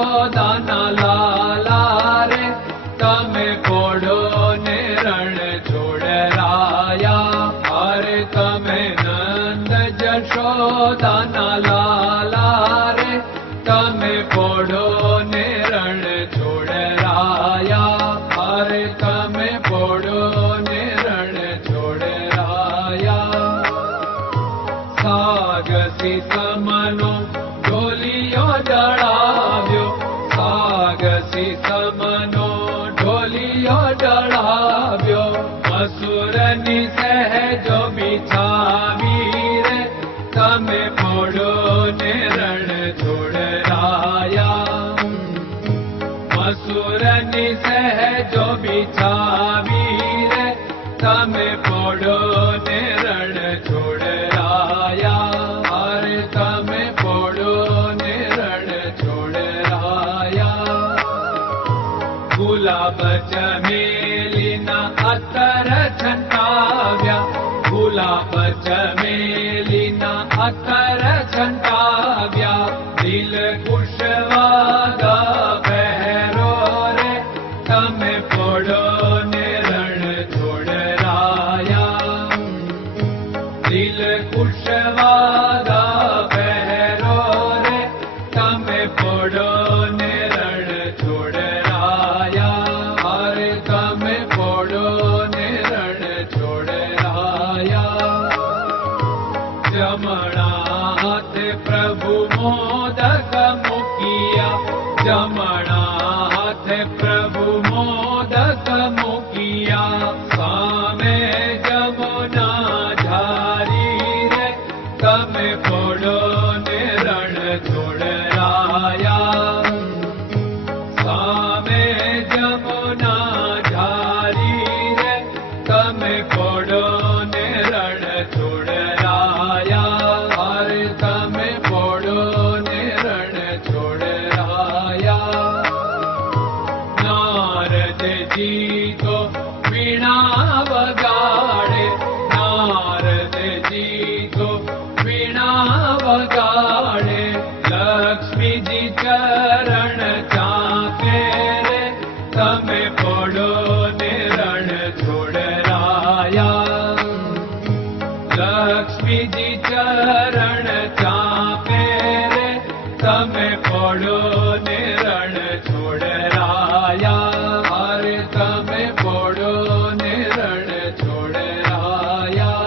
જશોદાના લાલા રે તમે પોડો ને રણ છોડરાયા. અરે તમે નંદ જશોદાના લાલા રે તમે પોડો ને રણ છોડરાયા. અરે તમે પોડો ને રણ છોડરાયા. સાગસી સમનો ઢોલિયો ડળાવ્યો, સાગસી સમનો ઢોલિયો ડળાવ્યો. મસૂરની સહેજો બિછાવી રે તમે પોડો ને રણ છોડરાયા. મસૂરની સહેજો બિછાવી રે તમે પોડો ને રણ છોડરાયા. અરે તમે પોડો ને રણ છોડરાયા. ગુલાબ ચમેલીના અત્તર છંટાવ્યા, ગુલાબ ચમેલીના અત્તર છંટાવ્યા. દિલ કુશવાદા પહેરો રે તમે પોડો ને રણ છોડરાયા. દિલ કુશવાદા પહેરો રે તમે પોડો ને રણ છોડરાયા. અરે તમે પોડો ને રણ છોડરાયા. જમણા હાથે પ્રભુ મોદક મૂકિયા, જમણા હાથે પ્રભુ મોદક મૂકિયા. સામે જમુના ઝારી રે તમે પોડો ને રણ છોડરાયા. સામે જમુના ઝારી રે તમે પોડો ને રણ છોડરાયા. અરે તમે પોડો ને રણ છોડરાયા. નારદજી તો વીણા વગાડે, નારદજી તો વીણા વગાડે. લક્ષ્મીજી ચરણ ચાકે રે તમે પોડો ને રણ છોડરાયા. લક્ષ્મીજી ચરણ ચાપે રે તમે પોડો ને રણ છોડરાયા. અરે તમે પોડો ને રણ છોડરાયા.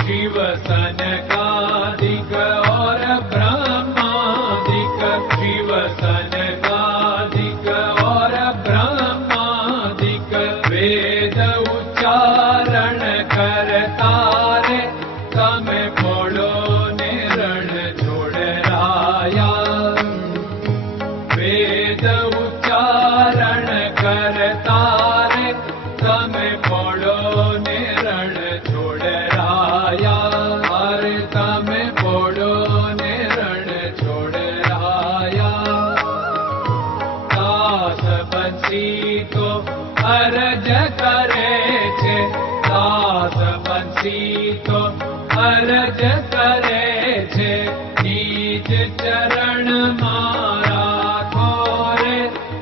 શિવ સનકાદિક और ब्रह्मादिक, शिव सनकादिक और ब्रह्मादिक. वेद उच्चारण करता रे તમે પોડો ને રણ છોડરાયા. વેદ ઉચ્ચારણ કરતા રે તમે પોડો ને રણ છોડરાયા. અરે તમે પોડો ને રણ છોડરાયા. દાસ બંસી તો અરજ કરે છે, દાસ બંસી તો અરજ કરે છે. નીચ ચરણ મારા ખોરે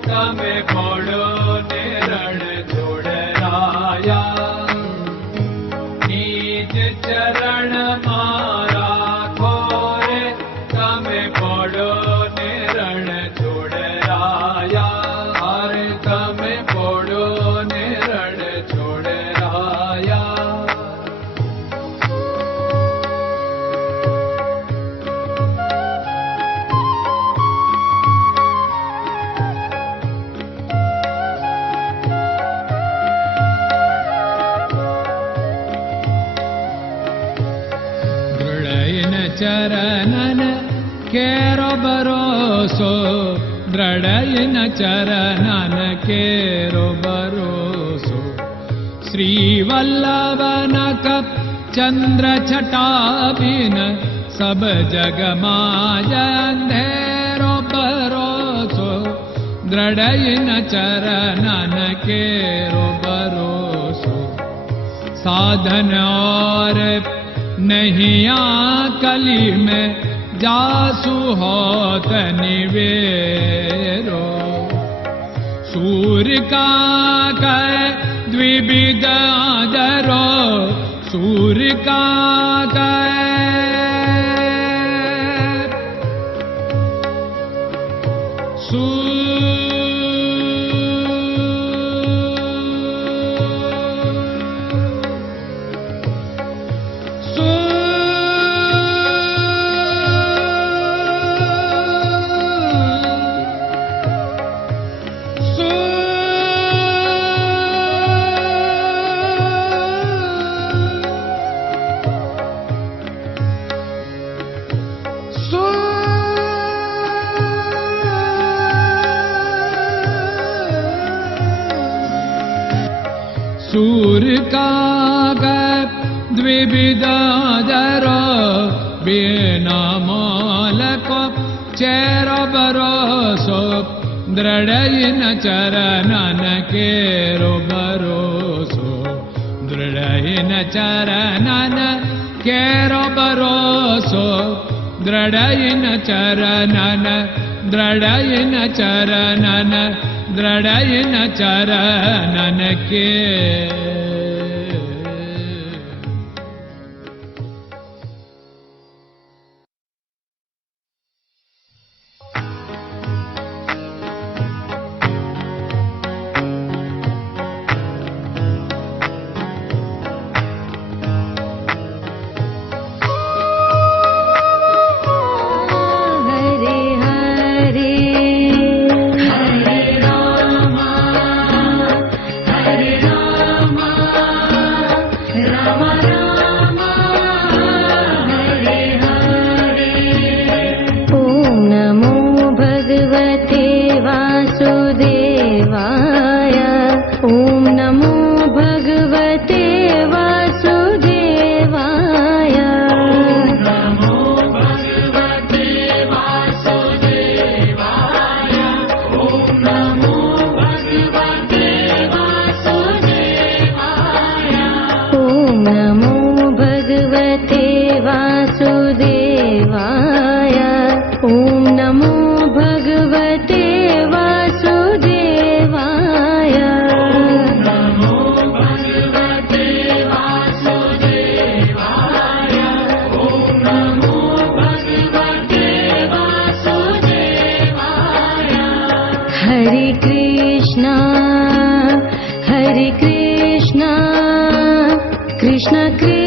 તમે પોડો ને રણ છોડરાયા. નીચ ચરણ મારા ખોરે તમે પોડો ને રણ છોડરાયા. અરે તમે પોડો ને રણ છોડરાયા. ચરણન કેરો ભરોસો, દ્રઢયન ચરણન કેરો ભરોસો. શ્રી વલ્લભન કપ ચંદ્ર છટાબિન સબ જગમાં અંધેરો ભરોસો. દ્રઢયન ચરણન કેરો ભરોસો. साधन और नहीं कली में जासु होत निवेरो। सूर्य का कै द्विविध आदरो, सूर्य का सूर्य का द्विविधादरो, बिना मोल को चेर भरोसो, दृढ़ चरणन केरो भरोसो, दृढ़ चरणन केरो भरोसो, दृढ़ चरणन, दृढ़ चरणन, दृढ़ चरणन के। Hare Krishna, Krishna Krishna